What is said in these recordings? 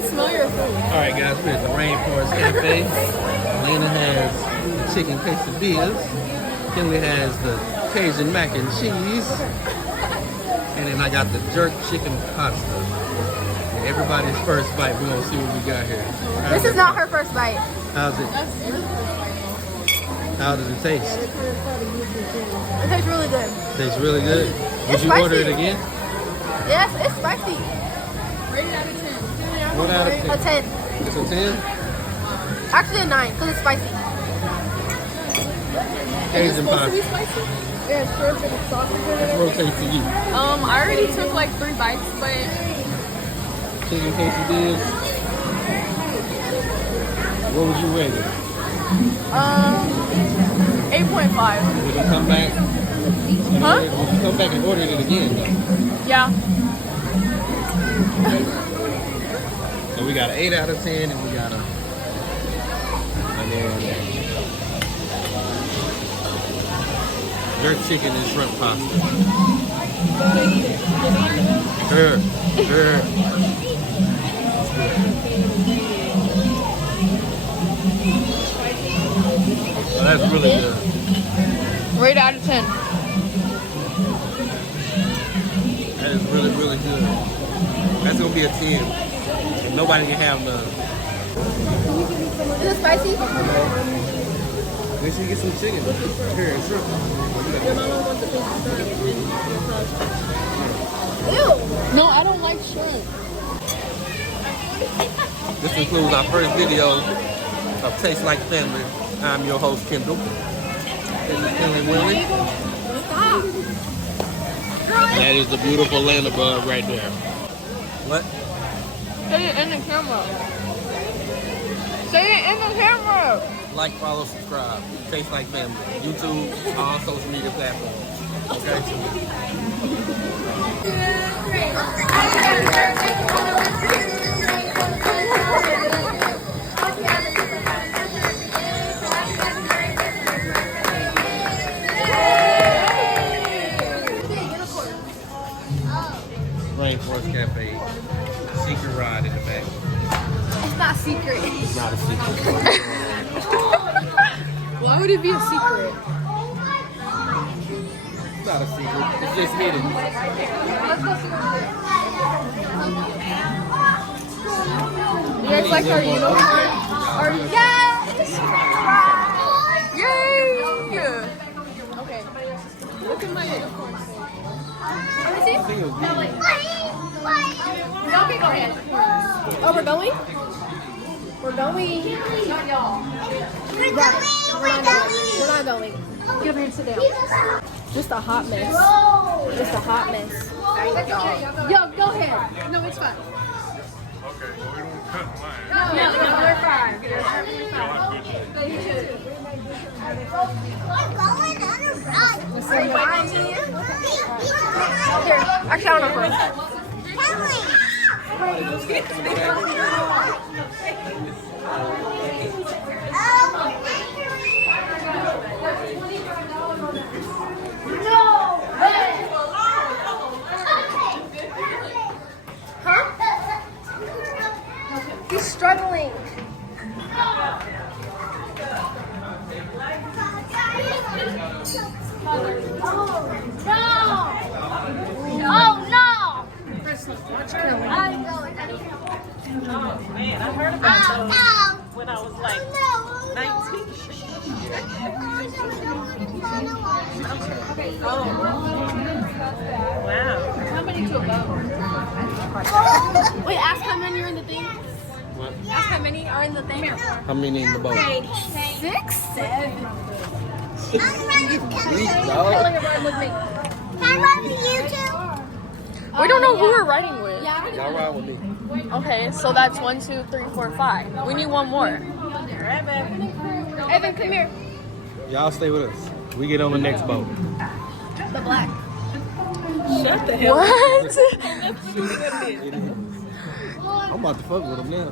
can smell your food. Alright guys, we're at the Rainforest Cafe. Lena has the chicken quesadillas. Kinley has the Cajun mac and cheese. And then I got the jerk chicken pasta. And everybody's first bite, we're gonna see what we got here. This is not her first bite. How's it? How does it taste? It tastes really good. Tastes really good. Would It's you spicy. order it again? Yes, it's spicy. Rated out of 10. What out of 10? A 10. It's a 10? Actually a 9, because it's spicy. Cajun pasta. Spicy? Yeah, it's perfect. It's saucy. Let's rotate to you. I already took like 3 bites, but Chicken quesadillas. What would you rate it? 8.5. Would you come back? Huh? Would you come back and order it again though? Yeah. So we got an 8 out of 10 and we got a... And then... jerk chicken and shrimp pasta. Sure. Oh, that's really good. Rated out of 10. That is really, really good. That's gonna be a 10. And nobody can have none. Is it spicy? Make sure you get some chicken. Here, shrimp. Ew. No, I don't like shrimp. This includes our first video of Taste Like Family. I'm your host, Kendall. This is Kenley Willie. Stop. That is the beautiful Lena bug right there. What? Say it in the camera. Say it in the camera. Like, follow, subscribe. Taste Like Family. YouTube, all social media platforms. Okay? Rainforest Cafe. Secret ride in the back. It's not secret. It's not a secret. Why would it be a secret? It's not a secret. It's just hidden. You guys like our uniform? Or yes. Yay! Okay. Look at my uniform. Let me see. I think it was medium. Okay, go ahead. Oh, we're going? We're going. We're not going. Give here, sit down. Just a hot mess. Just a hot mess. Yo, go ahead. No, it's fine. Okay, well, we don't cut the line. No, we're fine. Here, actually, I don't know first. Huh? He's struggling. Man, I heard about those when I was like 19. Oh, wow. How many to a boat? Wait, ask how many are in the thing. What? Ask how many are in the thing. How many in the boat? 6, 7. Three, Telling dog. a ride with me. We don't know who we're riding with. Y'all ride with me. Okay, so that's 1, 2, 3, 4, 5. We need one more. Evan, come here. Y'all stay with us. We get on the next boat. The black. Shut the hell What? I'm about to fuck with them now.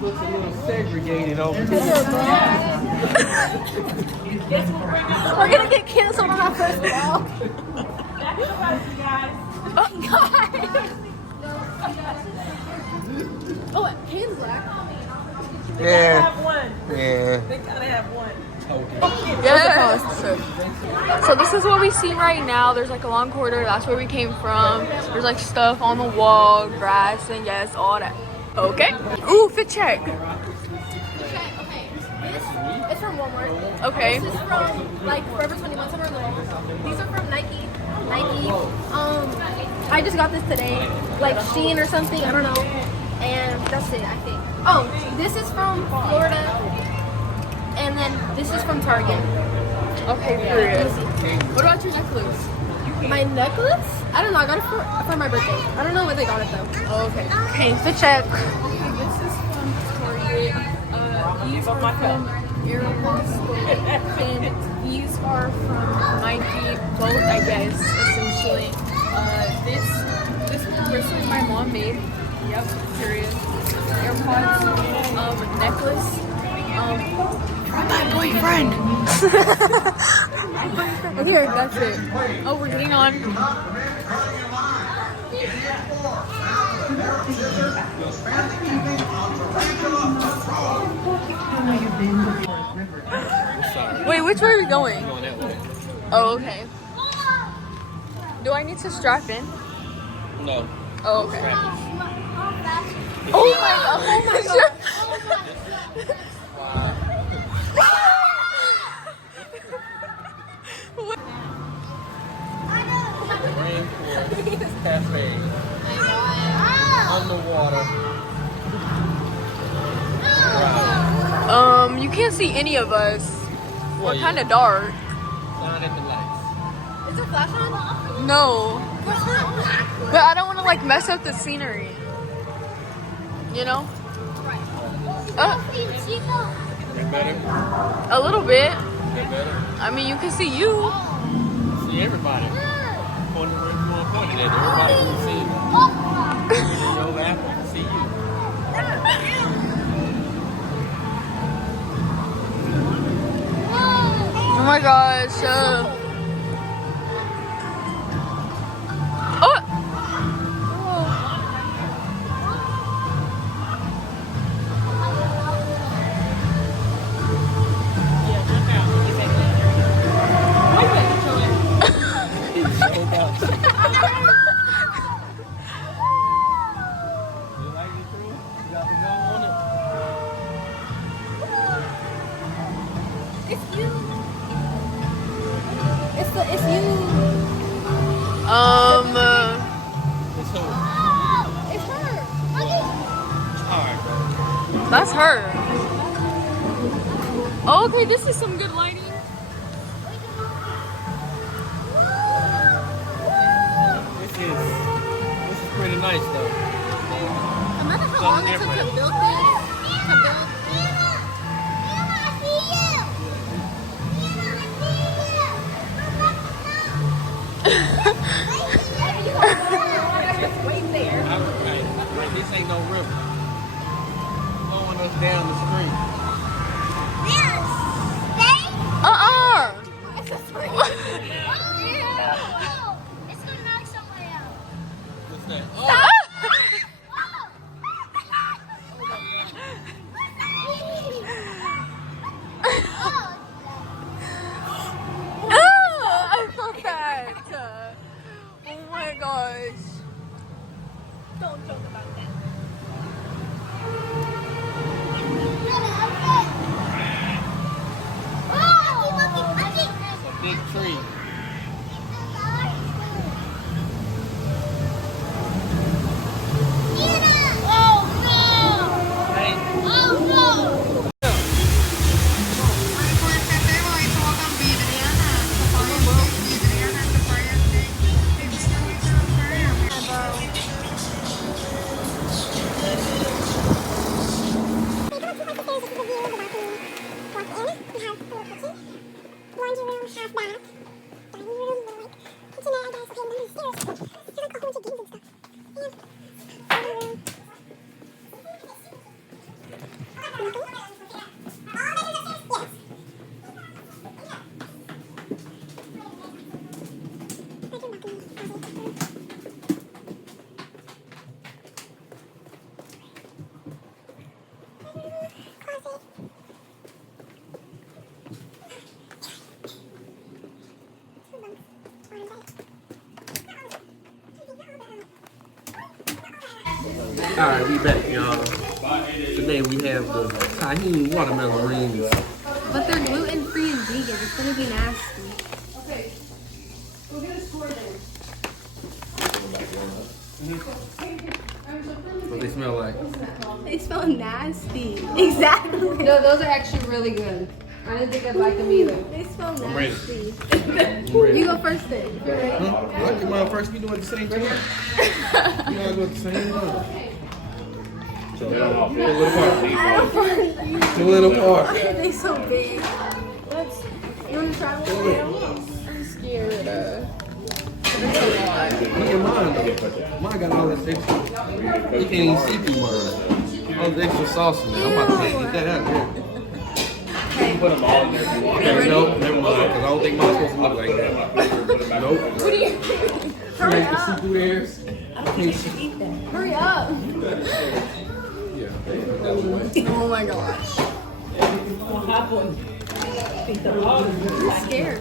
Looks a little segregated over here. We're gonna get canceled on our first vlog. Back to the bus, guys. Oh, God. Yeah. Have one. Yeah. They gotta have one. Yeah. So this is what we see right now. There's like a long corridor. That's where we came from. There's like stuff on the wall, grass, and yes, all that. Okay. Ooh, fit check. Okay. It's from Walmart. Okay. This is from like Forever 21 Summer Love. These are from Nike. I just got this today, like Shein or something. I don't know. And that's it, I think. Oh, this is from Florida. And then this is from Target. Okay, period. What about your necklace? My necklace? I don't know. I got it for my birthday. I don't know where they got it though. Oh, okay. Okay, fit check. This is from Target. These are from Aeropostale, and these are from Nike. Both, I guess, essentially. This bracelet my mom made. Yep, period. AirPods, necklace. My boyfriend. Okay, that's it. Oh, we're getting on. Wait, which way are we going? Going that way. Oh, okay. Do I need to strap in? No. Oh, okay. Strap Oh my god! Rainforest Cafe. Underwater. You can't see any of us. We're yeah. kind of dark. Not at the lights. Is there flash on? No, but I don't want to like mess up the scenery. You know? Get better. A little bit. Get better. I mean, you can see you. See everybody. Point where you want to point it at. Everybody can see you. Your lap can see you. Oh my gosh. Oh! You like it, crew? You got to go on it. It's you. It's you. It's who? It's her. Alright, bro. That's her. Oh, okay, this is some good lighting. This is pretty nice though. Imagine how long it took to build this. This ain't no river. Blowing us down the street. Uh-uh. What's that? Oh, I felt that. Oh my gosh. Don't joke about that. it's a big tree. Alright, we back, y'all. Today we have the tahini watermelon rings. But they're gluten free and vegan. It's gonna be nasty. What they smell like? They smell nasty. Exactly. No, those are actually really good. I didn't think I'd like them either. They smell ready. nasty. I'm ready. You go first then. You're ready. Huh? I get mine first. We do it at the same time. You gotta go at the same time. So, a little part. They so big. Let's. You wanna try one? I'm scared. Look at mine though. Mine got all this extra. You can't even see through mine. All this extra sauce in there. I'm about to get that out of here. Put them all in there. Okay, nope, never mind. Because I don't think mine's supposed to look like that. Nope. What do you? You make the see through theirs. I can't see. Hurry up. Yeah. That way. Oh my gosh. I'm scared.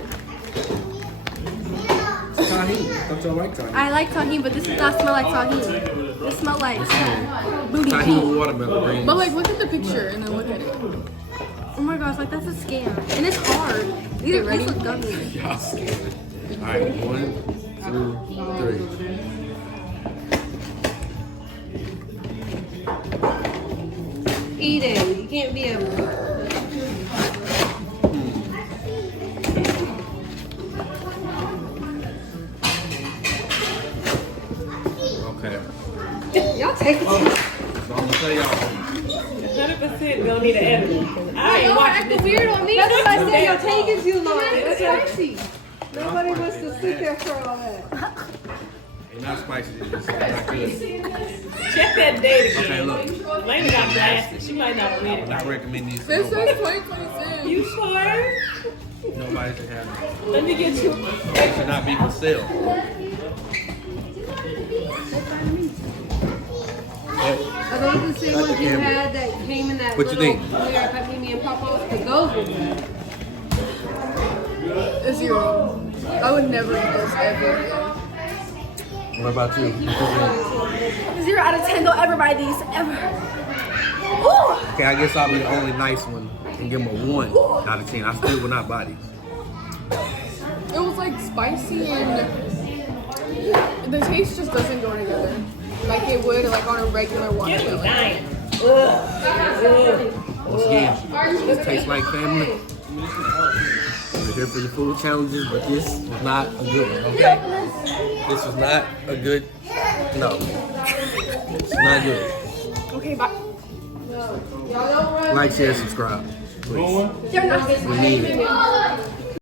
Tahini. Don't y'all like tahini? I like tahini, but this does not smell like tahini. This smells like booty Tahini tea. watermelon rings. But like, look at the picture and then look at it. Oh my gosh, like that's a scam. And it's hard. These are ready? look gummy. Y'all scared. Alright, 1, 2, 3. Eat it. You can't be a. Okay. Y'all take it. So I'm gonna tell y'all. 100% don't need an editor. I ain't watching this. Weird on me. That's That's why I too said y'all bad. taking too long. It's That's spicy. Nobody wants to sit there for all that. It's not spicy. It's just not good. Check that date Okay, again. look. Lena got glasses. She might not read it. I recommend these. This to is nobody. 2026. You sure? Nobody should have them. Let me get you. They should not be for sale. Are those the same ones you had that came in that What you think? New York Mimi and Papa's? Because those were good. A 0. I would never eat those ever again. What about you? 0 out of 10. Don't ever buy these ever. Ooh. Okay, I guess I'll be the only nice one and give them a 1 out of 10. I still will not buy these. It was like spicy and the taste just doesn't go together. Like it would like on a regular Get me watermelon. dying. Ugh. Once again, this tastes like family. We're here for the food challenges, but this was not a good one, okay? This was not a good, no. It's not good. Okay, bye. Like, share, subscribe. Please. They're not. We need it.